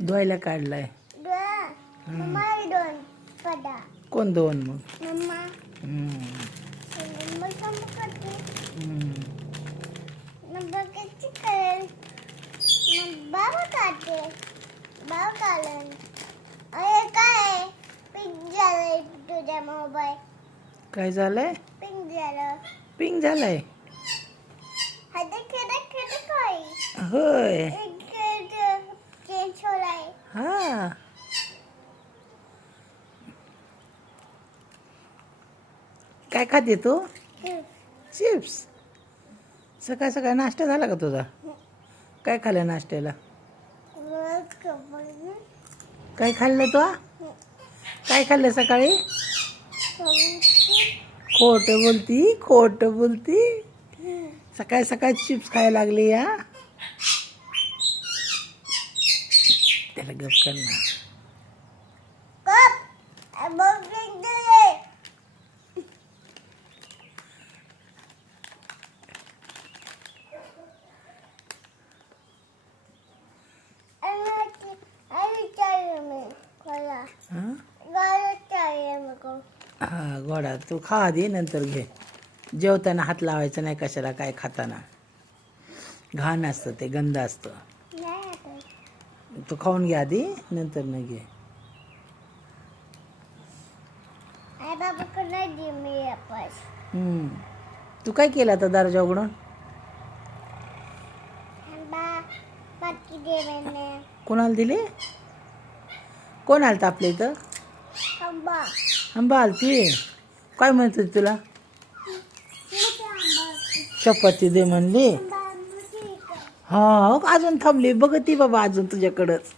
धुवायला काढलाय. कोण दोन मग? काय झालंय? पिंक झालंय. होय. हा. काय खाते तू? चिप्स. सकाळ सकाळ नाश्ता झाला का तुझा? काय खाल्लं नाश्त्याला? काय खाल्लं तू? काय खाल्लं सकाळी? खोटं बोलती, खोटं बोलती. सकाळी सकाळी चिप्स खायला लागली या. त्याला गप कर ना. हा गोडा तू खा आधी नंतर घे. जेवताना हात लावायचा नाही कशाला, काय खाताना. घाण असतं ते, गंध असतं. तू खाऊन घे आधी नंतर न घे. तू काय केलं आता दरवाजा उघडून? कोणाला दिली? कोण आलतं आपल्या इथं? आंबा आलती. काय म्हणत होती तुला? चपाती दे म्हणली. हा अजून थांबली. बघती बाबा अजून तुझ्याकडंच.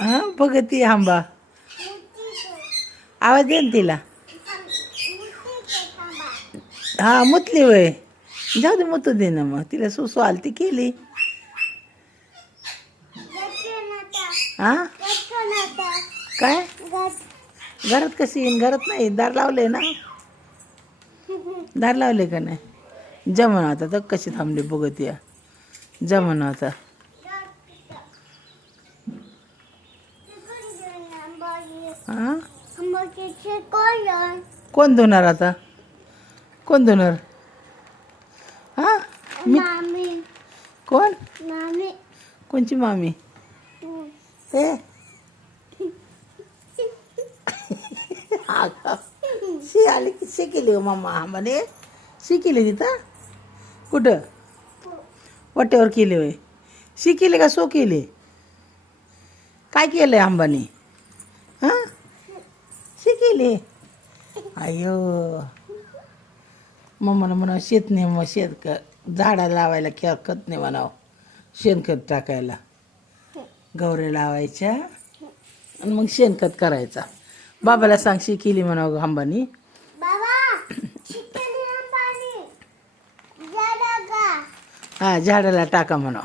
हा बघती आंबा. आवाज दे ना तिला. हा मुतली वय. जाऊ दे मुतू दे ना मग. तिला सुसू आलती केली. हा काय? घरात कशी येईन? घरात नाही, दार लावले ना. दार लावले का नाही? जमन आता तर कशी थांबली बघत या. जमन आता. हा कोण धुणार आता? कोण धुणार? हा मी. कोण? कोणची मामी? ते शी आली की शी केली हो मामा म्हणे. शी केली तिथं कुठं? वाट्यावर केली होय. शी केली का सो केली? काय केलंय आंबानी? हां शी केली. अयो मम्माला म्हणावं शेत नाही, मग झाडा लावायला खत नाही म्हणावं. शेणखत टाकायला गवऱ्या लावायच्या आणि मग शेणखत करायचा. बाबाला सांग शी केली म्हणावं आंबानी. हा झाडाला टाका म्हणा.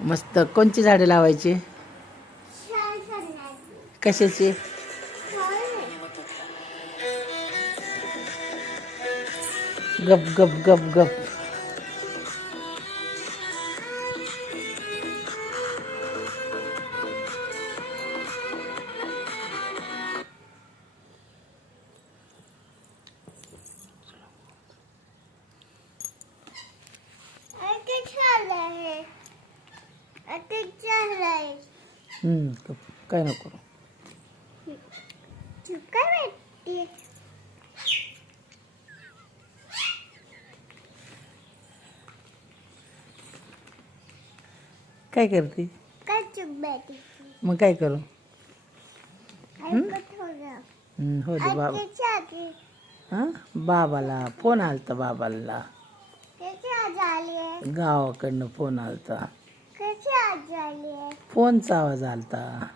मस्त. कोणची झाडे लावायची? कशाची? गप गप गप गप. काय नको. काय करते? मग काय करू? हो दे बाबा. हां बाबाला फोन आलता. बाबाला गावाकडनं फोन आलता. फोनचा आवाज आलता.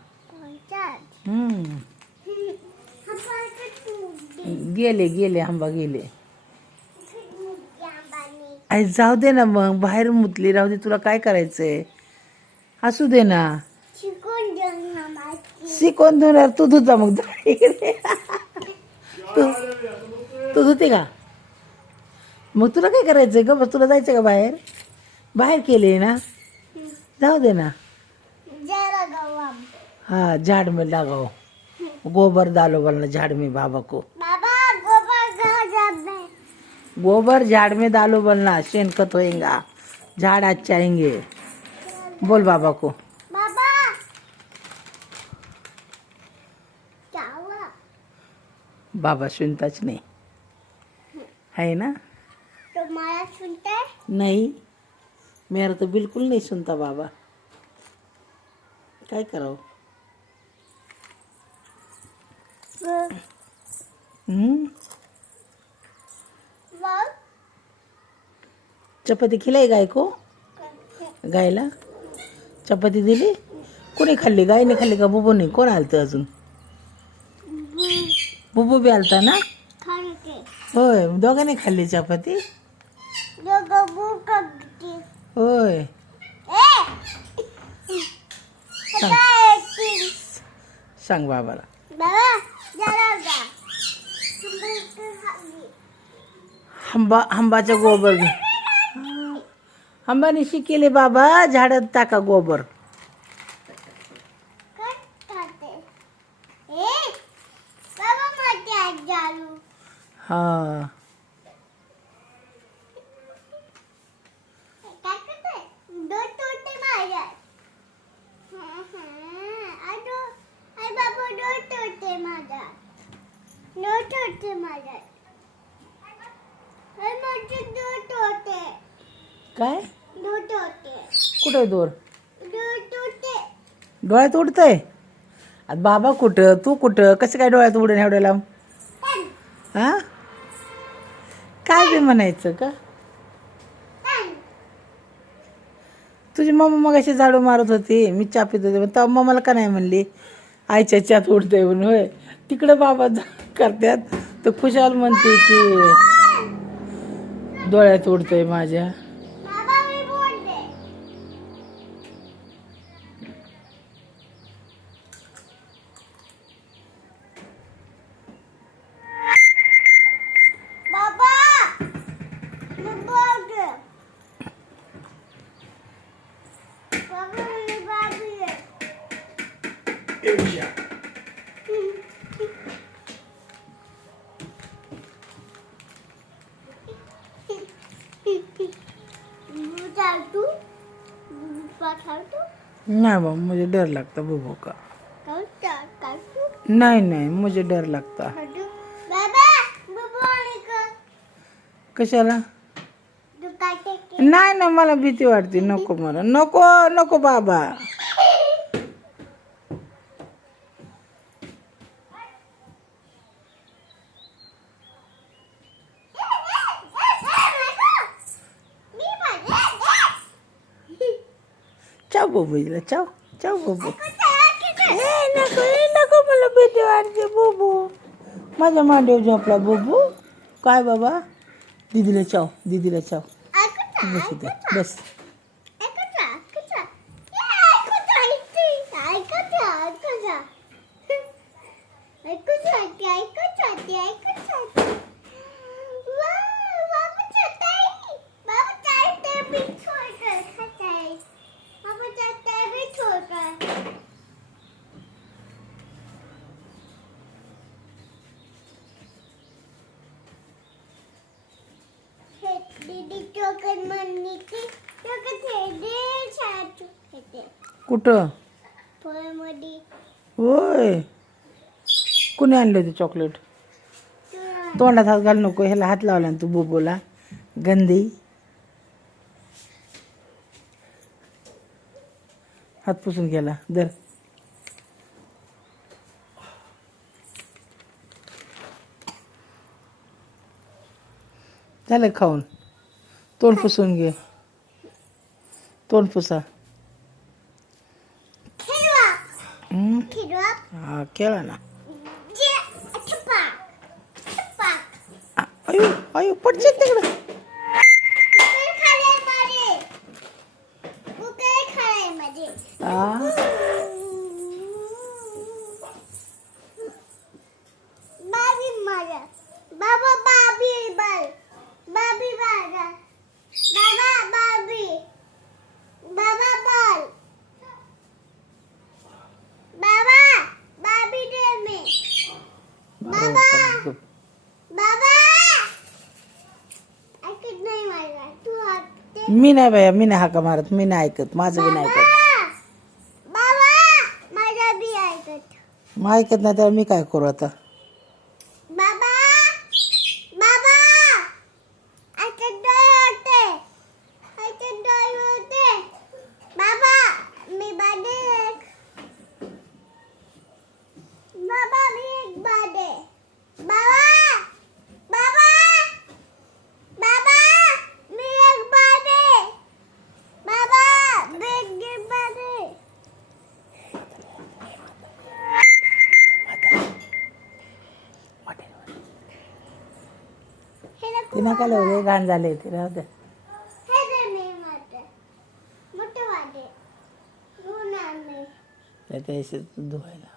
गेले गेले आंबा गेले. आई जाऊ दे ना मग. बाहेर मुतली राहू दे. तुला काय करायचंय? असू दे ना. शिकवून देणार. तू धुता मग. तू धुते का मग? तुला काय करायचंय ग? तुला जायचं का बाहेर? बाहेर केले ना. जाऊ दे ना. जरा गवाम हाँ झाड़ में लगाओ, गोबर डालो वरना झाड़ में बाबा को. बाबा गोबर कहाँ जाते हैं? गोबर झाड़ में डालो वरना शेणखत होएगा, झाड़ अच्छा आएंगे. बोल बाबा को. बाबा क्या हुआ? बाबा सुनताच नाही है ना. तुम्हारा सुनता है? नहीं, मेरा तो बिल्कुल नहीं सुनता बाबा. काय करावं. मग चपाती खिलाई गाय को. गायला चपाती दिली. कोणी खाल्ली. गायने खाल्ली का बुबूने. कोण आलतं अजून. बुबू बी आलता ना. खाने के होय दोघांनी खाल्ली चपाती. जो गबू करती होय ए सांग. काय ऐकतील? सांग बाबाला. बाबा जरा जा तुमचं खाली आंबाचं गोबर घे. आंबाने शिकेले बाबा झाडात टाका गोबर. काय खाते ए बाबा माती आज जालू हा काय करते दो तोटे माझ्या आजो आई बाबा दो तोटे माझ्या दो तोटे माझ्या आई माझे दो तोटे काय दो तोटे कुठे दोर दो तोटे डोळ्यात उडतंय. आता बाबा कुठं तू कुठं कसं काय डोळ्यात उडून एवढ्या लांब. हा काय बी म्हणायचं का. तुझी मम्मा मग अशी झाडू मारत होती मी चापीत होते तेव्हा मम्माला का नाही म्हणली आईच्या च्यात उडतंय म्हणून. होय तिकडं बाबा करतात तर खुशाल म्हणते की डोळ्यात उडतंय माझ्या. बाबा मी बोलते बाबा मी बोलते बाबा मी बाबी आहे तू पाठवतो नाही बाबा मुझे डर लगता बुबू का. तू नहीं नहीं मुझे डर लगता. बाबा बुबोनी का कशाला. तू काटे नाही ना मला भीती वाटते. नको मला नको नको बाबा. चाव बुबूला चाव चाव बुबू. नको नको मला भीती वाटते बुबू. माझ्या मांडीवर झोपला बुबू. काय बाबा दीदीला चाव दीदीला चाव. बस इथे बस. दीदी चोकन म्हणली की चोकन हे छान येते कुठं. पोळ्यामध्ये होय कुणी आणले होते चॉकलेट. तोंडात हात घाल नको. ह्याला हात लावला ना तू बुबूला गंदी. हात पुसून गेला दर. झालं खाऊन. तोंड पुसून घे. तोंड पुसा. खिरवा हा केला ना. जे छपाक छपाक अयो अयो पडशील तिकडं. उकर खाले माझे उकर खाले माझे बाबी माझा बाबा बाबी बल बाबी माझा बाबा बाबी बाबा बल मी नाही बाया, मी नाही हाका मारत, मी नाही ऐकत, माझं बी नाही ऐकत. बाबा माझा बी ऐकत. मग ऐकत नाही तर मी काय करू आता? बाबा बाबा आता डोळे होते. आता डोळे होते. बाबा मी बादे एक. बाबा मी एक बादे. बाबा बाबा बाबा मी एक बादे. बाबा मी एक बादे. हे नको ती नका लावू, घाण झाले ते, राहू द्या. हे दे मी मोठे वादे. होणार नाही. त्याच्या हिशेब धुवायला.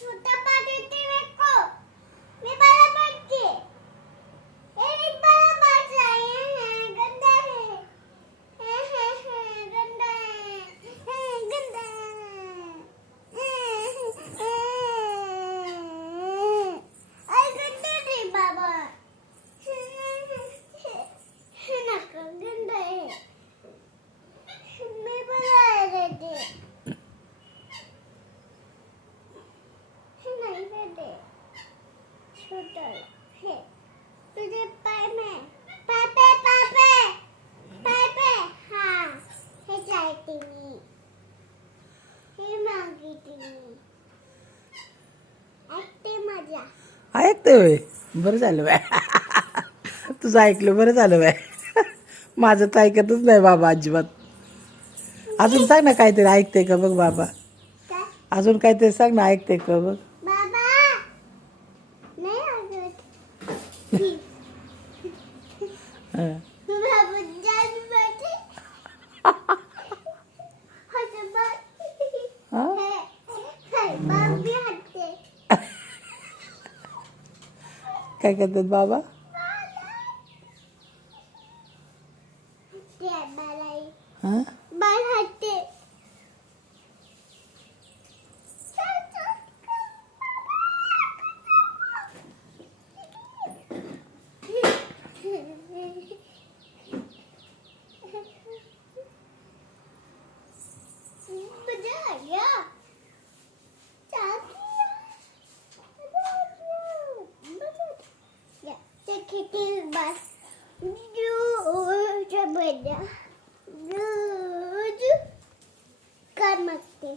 छोटा पाणी ते नको. मी मला पाहिजे. हे मला पाहिजे. गंदा आहे. गंदा आहे. गंदा आई गंदा रे बाबा. हे नको गंदा आहे. मी मला देते. नहीं बेटे छोटा है तुझे पाय में पापे पापे पापे हाँ हे चाहती मी हे मागितली मी ऐकते मजा. ऐकते होय, बरं झालं बाय. तुझं ऐकलं बरं झालं बाय. माझं तर ऐकतच नाही बाबा अजिबात. अजून सांग ना काहीतरी, ऐकते का बघ बाबा. काय अजून काहीतरी सांग ना, ऐकते का बघ. बाबा नाही आवडत. हं. बाबा जान बैठे हट बात. हं? हे बाबी हटते. काय करतात बाबा? ते बालाई हं? बाल हटते. मजा आ गया. कर मस्ती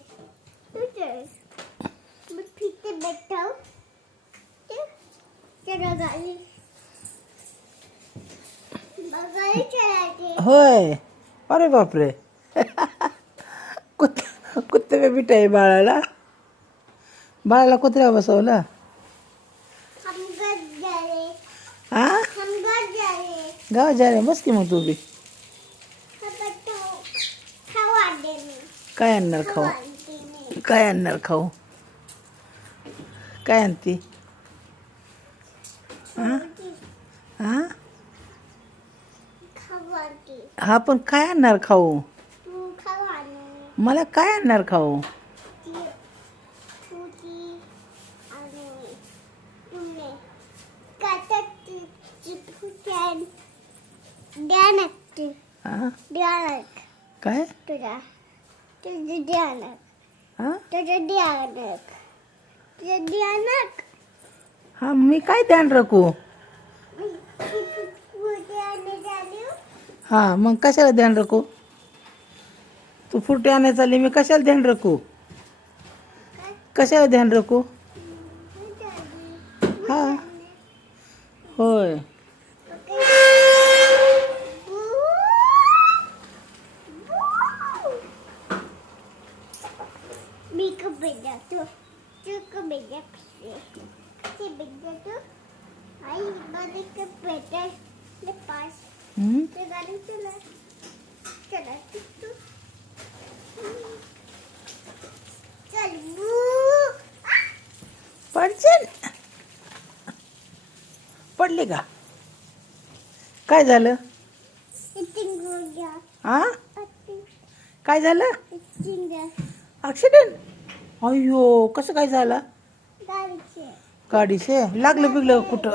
फिरते बैठाओ. चलो गाड़ी गाड़ी चलाते. होय, अरे बापरे. कुत्ते में बिठाई बाळाला. बाळाला कुत्र्या बसवलं. हम घर जा रहे. हा, हम घर जा रहे. गाव जा रे, बस की मग तू बी. खावा दे मी. काय आणणार खाऊ? काय आणणार खाऊ? काय आणती? हा हा खावा दे. हा, पण काय आणणार खाऊ? तू खावा दे. मला काय आणणार खाऊ? तुझी आणि तुमने काटत चिपकून ध्यानात हा, ध्यानात काय? तुझ्या तुझ्या ध्यानात हा तुझ्या ध्यानात तुझ्या ध्यानात. हा, मी काय ध्यान राखू? हा, मग कशाला ध्यान राखू? तू फुटे आणायला चालली, मी कशाला ध्यान राखू? कशाला ध्यान राखू? हा, होय. मी को बेटा तू को बेटा से बेटा तू आई बड़े के बेटा के पास हम्म? ते गाड़ी चला चला तू चल पडशील. पडली का? काय झालं? इटिंग हो गया. हा, काय झालं? Eating accident? अय्यो, कसं काय झालं? गाड़ी से गाडीचे लागलं बिगलं कुठं?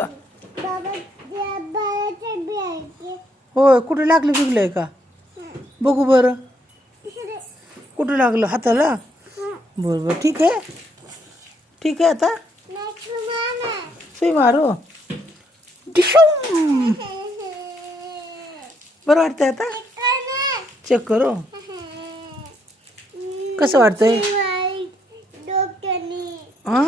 बाबा बाबाचे भी आहे होय कुठे लागलं बिगलंय का बघू बरं कुठं लागलं हाताला बरं बरं ठीक आहे आता सुई मारो डिशूम. बरं वाटतंय आता चेक करो कसं वाटतंय डॉक्टरनी हां